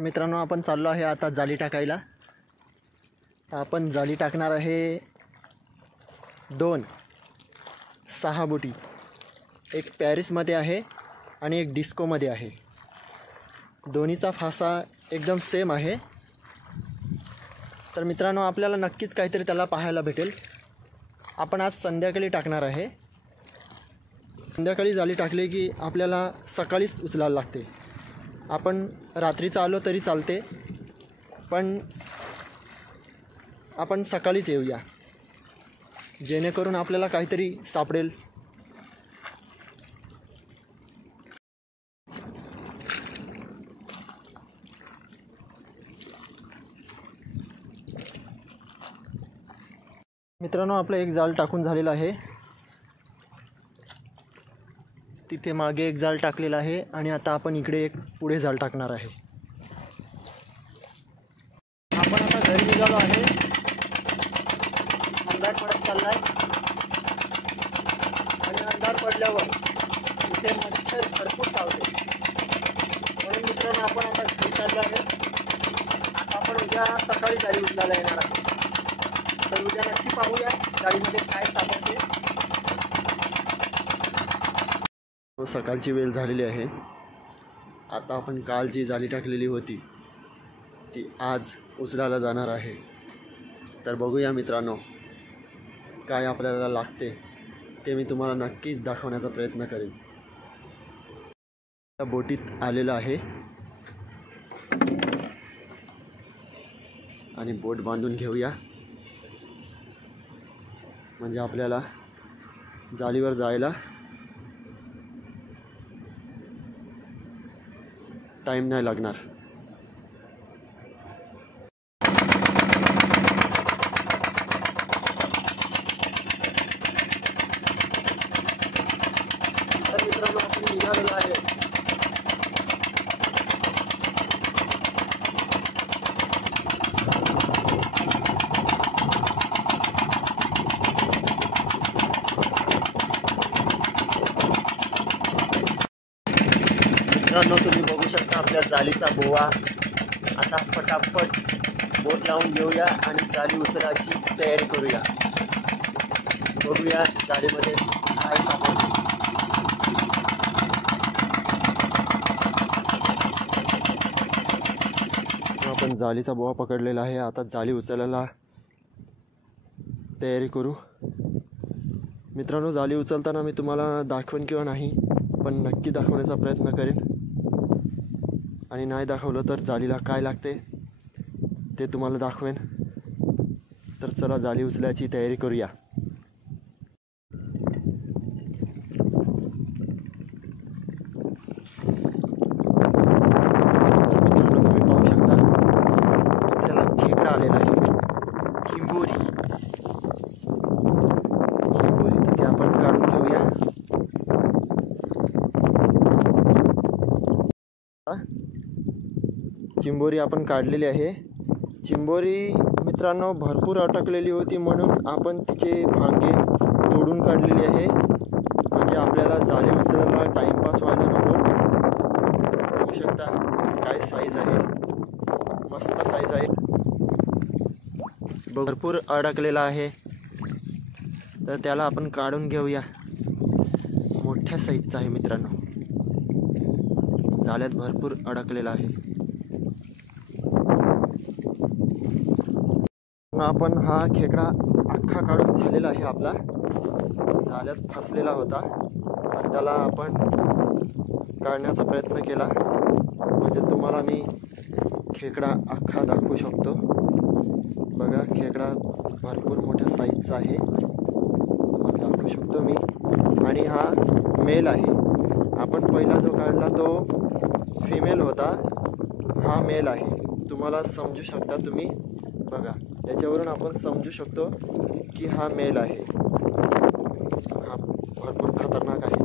मित्रांनो, आपण चाललो आहे आता जाळी टाकायला। आपण जाळी टाकणार आहे 2 6 बोटी, एक पॅरिसमध्ये आहे आणि एक डिस्कोमध्ये आहे। दोन्हीचा फासा एकदम सेम आहे। तर मित्रांनो, आपल्याला नक्कीच काहीतरी त्याला पाहायला भेटेल। आपण आज संध्याकाळी टाकणार आहे। संध्याकाळी जाळी टाकली की आपल्याला सकाळीच उचलायला लागते। आपण रात्रीचा आलो तरी चालते, पण आपण सकाळीच येऊया, जेणेकरून आपल्याला काहीतरी सापडेल। मित्रांनो, आपलं एक जाळ टाकून झालेलं आहे। तिथे मागे एक जाळ टाकलेला आहे आणि आता आपण इकडे एक पुढे जाळ टाकणार आहे। आपण आता घरी निघालो आहे। अंधार पडत चाललाय आणि अंधार पडल्यावर इथे मच्छर भरपूर चावते, म्हणून मित्रांनो आपण आता घरी चाललो आहे। आता आपण उद्या सकाळी जाळी उचलायला येणार आहे। तर उद्या नक्की पाहूया जाळीमध्ये काय सापडते। सकाळची वेळ झालेली आहे। आता आपण काल जी जाळी टाकलेली होती ती आज उचलायला जाणार आहे। तर बघूया मित्रांनो, काय आपल्याला लागते ते मी तुम्हाला नक्कीच दाखवण्याचा प्रयत्न करेन। त्या बोटीत आलेलं आहे आणि बोट बांधून घेऊया, म्हणजे आपल्याला जाळीवर जायला टाइम नाही लागणार। तर मित्रांनो, आपण निघालेलो आहे। मित्रांनो, तुम्ही बघू शकता आपल्या जाळीचा बोवा। आता फटाफट बोट लावून घेऊया आणि जाळी उचलायची तयारी करूया। बघूया जाळीमध्ये काय सापडते। आपण जाळीचा बोवा पकडलेला आहे। आता जाळी उचलायला तयारी करू। मित्रांनो, जाळी उचलताना मी तुम्हाला दाखवेन किंवा नाही, पण नक्की दाखवण्याचा प्रयत्न करेन। आणि नाही दाखवलं तर जाळीला काय लागते ते तुम्हाला दाखवेन। तर चला जाळी उचलायची तयारी करूया। मित्रांनो, तुम्ही पाहू शकता आपल्याला खेकडा आलेला आहे, चिंबोरी। तर ते आपण काढून घेऊया। चिंबोरी आपण काढलेली आहे। चिंबोरी मित्रांनो भरपूर अटकलेली होती, म्हणून आपण तिचे भांगे तोडून काढलेली आहे, म्हणजे आपल्याला जाळी उचलायला टाइमपास व्हायला नको। बघू शकता काय साईज आहे, मस्त साईज आहे, भरपूर अडकलेला आहे। तर त्याला आपण काढून घेऊया। मोठ्या साईजचा आहे मित्रांनो, जाळ्यात भरपूर अडकलेला आहे। आपण हा खेकडा अख्खा काढून झालेला आहे। आपला जाळ्यात फसलेला होता आणि त्याला आपण काढण्याचा प्रयत्न केला, म्हणजे तुम्हाला मी खेकडा अख्खा दाखवू शकतो। बघा, खेकडा भरपूर मोठ्या साईजचा आहे, तुम्हाला दाखवू शकतो मी। आणि हा मेल आहे। आपण पहिला जो काढला तो फिमेल होता, हा मेल आहे। तुम्हाला समजू शकता तुम्ही, बघा त्याच्यावरून आपण समजू शकतो की हा मेल आहे। हा भरपूर खतरनाक आहे,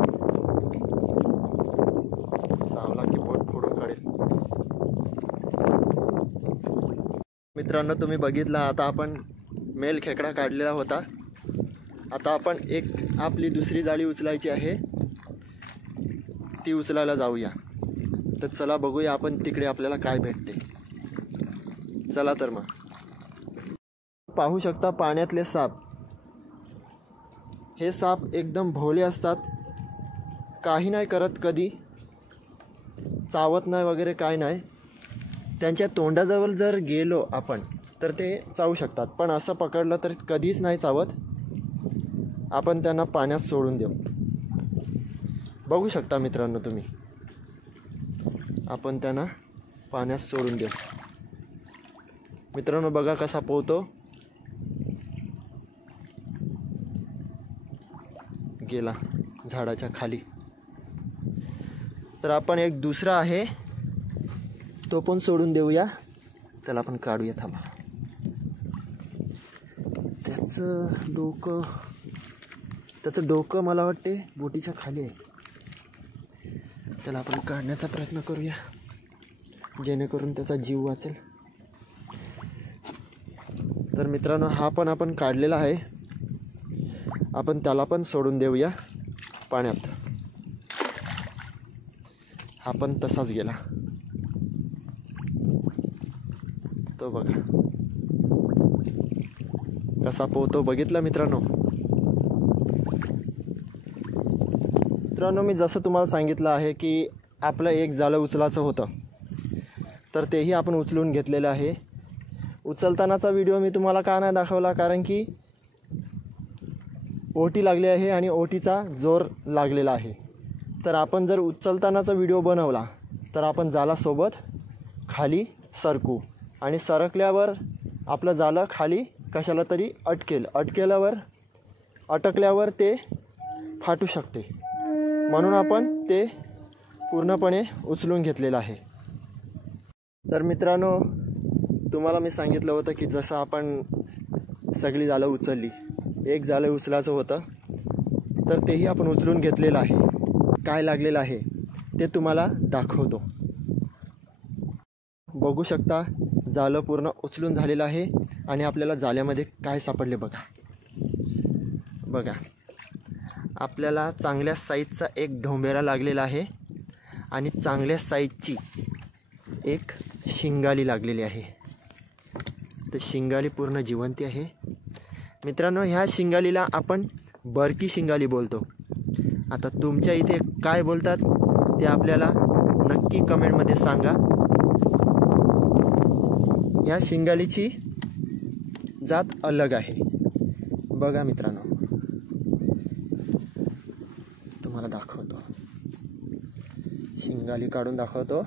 चावला की बोट फोडून काढेल। मित्रांनो, तुम्ही बघितला, आता आपण मेल खेकडा काढलेला होता। आता आपण आपली दुसरी जाळी उचलायची आहे, ती उचलायला जाऊया। तर चला बघूया आपण तिकडे आपल्याला काय भेटते. चला तर मग. पाहू शकता पाण्यातले साप. हे साप एकदम भोळे असतात, काही नाही करत, कधी चावत नाही वगैरे काय नाही. त्यांच्या तोंडाजवळ जर गेलो आपण तर ते चावू शकतात, पण असं पकडलं तर कधीच नाही चावत. आपण त्यांना पाण्यात सोडून देऊ. बघू शकता मित्रांनो तुम्ही, आपण त्यांना पाण्यात सोडून देऊ. मित्रांनो बघा कसा पोहतो. गेला झाडाच्या खाली. तर आपण एक दुसरा आहे तो पण सोडून देऊया. त्याला आपण काढूया. थांबा. त्याचं डोकं मला वाटते बोटीच्या खाली आहे. त्याला आपण काढण्याचा प्रयत्न करूया, जेणेकरून त्याचा जीव वाचेल. तर मित्रांनो हा पण आपण काढलेला आहे. आपण त्याला पण सोडून देऊया पाण्यात. हा पण तसाच गेला. तो बघा कसा पोहतो, बघितला मित्रांनो. मी जसं तुम्हाला सांगितलं आहे की आपलं एक जाळं उचलायचं होतं, तर तेही आपण उचलून घेतलेलं आहे. उचलतानाचा व्हिडिओ मी तुम्हाला का नाही दाखवला, कारण की ओटी लागली आहे आणि ओटीचा जोर लागलेला आहे. तर आपण जर उचलतानाचा व्हिडिओ बनवला तर आपण जाळासोबत खाली सरकू आणि सरकल्यावर आपलं जाळं खाली कशाला तरी अटकल्यावर ते फाटू शकते. म्हणून आपण ते पूर्णपणे उचलून घेतलेलं आहे. तर मित्रांनो तुम्हाला मी सांगितलं होतं की जसं आपण सगळी जाळं उचलली, एक जाळं उचलायचं होतं, तर तेही आपण उचलून घेतलेलं आहे. काय लागलेलं आहे ते तुम्हाला दाखवतो. बघू शकता जाळं पूर्ण उचलून झालेलं आहे आणि आपल्याला जाळ्यामध्ये काय सापडले बघा. आपल्याला चांगल्या साईजचा एक ढोंबेरा लागलेला आहे आणि चांगल्या साईजची एक शिंगाली लागलेली आहे. तर शिंगाली पूर्ण जिवंत आहे मित्रांनो. ह्या शिंगालीला आपण बरकी शिंगाली बोलतो. आता तुमच्या इथे काय बोलतात ते आपल्याला नक्की कमेंटमध्ये सांगा. ह्या शिंगालीची जात अलग आहे. बघा मित्रांनो तुम्हाला दाखवतो, शिंगाली काढून दाखवतो.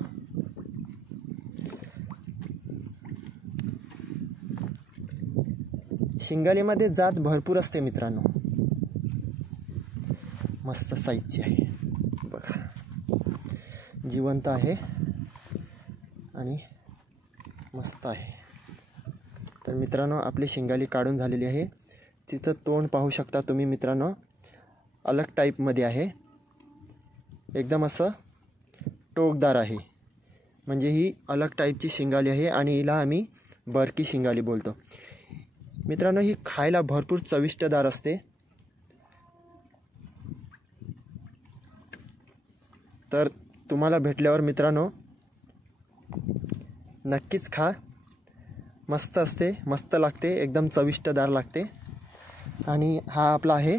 शिंगालीमध्ये जात भरपूर असते मित्रांनो. मस्त साईजची आहे बघा, जिवंत आहे आणि मस्त आहे. तर मित्रांनो आपली शिंगाली काढून झालेली आहे. तिचं तोंड पाहू शकता तुम्ही मित्रांनो, अलग टाईपमध्ये आहे. एकदम असं टोकदार आहे. म्हणजे ही अलग टाईपची शिंगाली आहे आणि हिला आम्ही बरकी शिंगाली बोलतो. मित्रांनो ही खायला भरपूर चविष्टदार असते. तर तुम्हाला भेटल्यावर मित्रांनो नक्कीच खा. मस्त असते, मस्त लागते, एकदम चविष्टदार लागते. आणि हा आपला आहे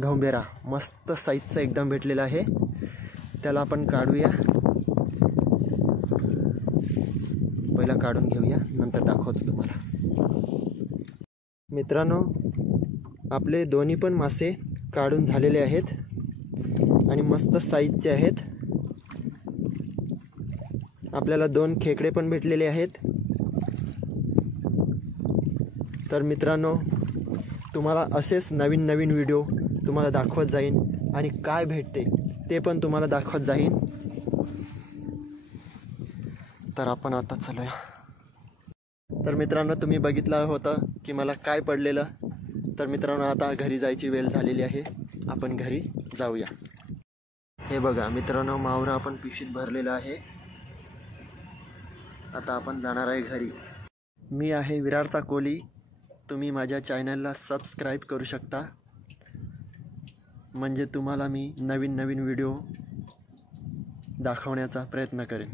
ढोंबेरा, मस्त साईजचा एकदम भेटलेला आहे. त्याला आपण काढूया. पहिला काढून घेऊया, नंतर दाखवतो तुम्हाला. मित्रांनो आपले दोन्ही पण मासे काढून झालेले आहेत आणि मस्त साईजचे आहेत. आपल्याला 2 खेकडे पण भेटलेले आहेत. तर मित्रांनो तुम्हाला असेच नवीन नवीन व्हिडिओ तुम्हाला दाखवत जाईन आणि काय भेटते ते पण तुम्हाला दाखवत जाईन. तर आपण आता चलूया. तर मित्रांनो तुम्ही बघितलं होतं की मला काय पडलेलं. तर मित्रांनो आता घरी जायची वेळ झालेली आहे, आपण घरी जाऊया. हे बघा मित्रांनो मावरा आपण पिशवीत भरलेला आहे. आता आपण जाणार आहे घरी. मी आहे विरारचा कोली. तुम्ही माझ्या चॅनलला सबस्क्राईब करू शकता, म्हणजे तुम्हाला मी नवीन नवीन व्हिडिओ दाखवण्याचा प्रयत्न करेन.